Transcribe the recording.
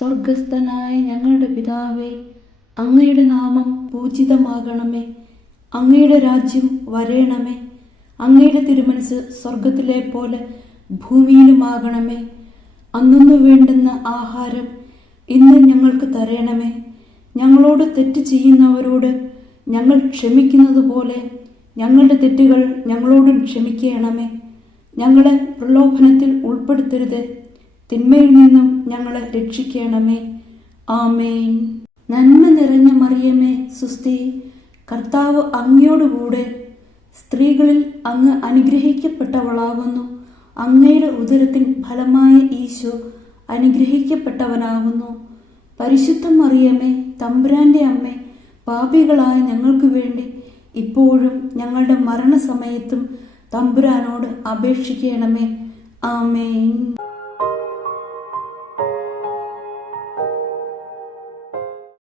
സ്വർഗസ്ഥനായ ഞങ്ങളുടെ പിതാവേ, അങ്ങയുടെ നാമം പൂജിതമാകണമേ. അങ്ങയുടെ രാജ്യം വരേണമേ. അങ്ങയുടെ തിരുമനസ് സ്വർഗത്തിലെ പോലെ ഭൂമിയിലുമാകണമേ. അന്നു വേണ്ടുന്ന ആഹാരം ഇന്ന് ഞങ്ങൾക്ക് തരണമേ. ഞങ്ങളോട് തെറ്റ് ചെയ്യുന്നവരോട് ഞങ്ങൾ ക്ഷമിക്കുന്നത് പോലെ ഞങ്ങളുടെ തെറ്റുകൾ ഞങ്ങളോടും ക്ഷമിക്കണമേ. ഞങ്ങളെ പ്രലോഭനത്തിൽ ഉൾപ്പെടുത്തരുത്, തിന്മയിൽ നിന്നും ഞങ്ങളെ രക്ഷിക്കണമേ. ആമേൻ. നന്മ നിറഞ്ഞ മറിയമേ, സുസ്തി, കർത്താവ് അങ്ങയോടുകൂടെ സ്ത്രീകളിൽ അങ്ങ് അനുഗ്രഹിക്കപ്പെട്ടവളാകുന്നു. അങ്ങയുടെ ഉദരത്തിൻ ഫലമായ ഈശോ അനുഗ്രഹിക്കപ്പെട്ടവനാകുന്നു. പരിശുദ്ധ മറിയമേ, തമ്പുരാന്റെ അമ്മേ, പാപികളായ ഞങ്ങൾക്ക് വേണ്ടി ഇപ്പോഴും ഞങ്ങളുടെ മരണസമയത്തും തമ്പുരാനോട് അപേക്ഷിക്കണമേ. ആമേൻ.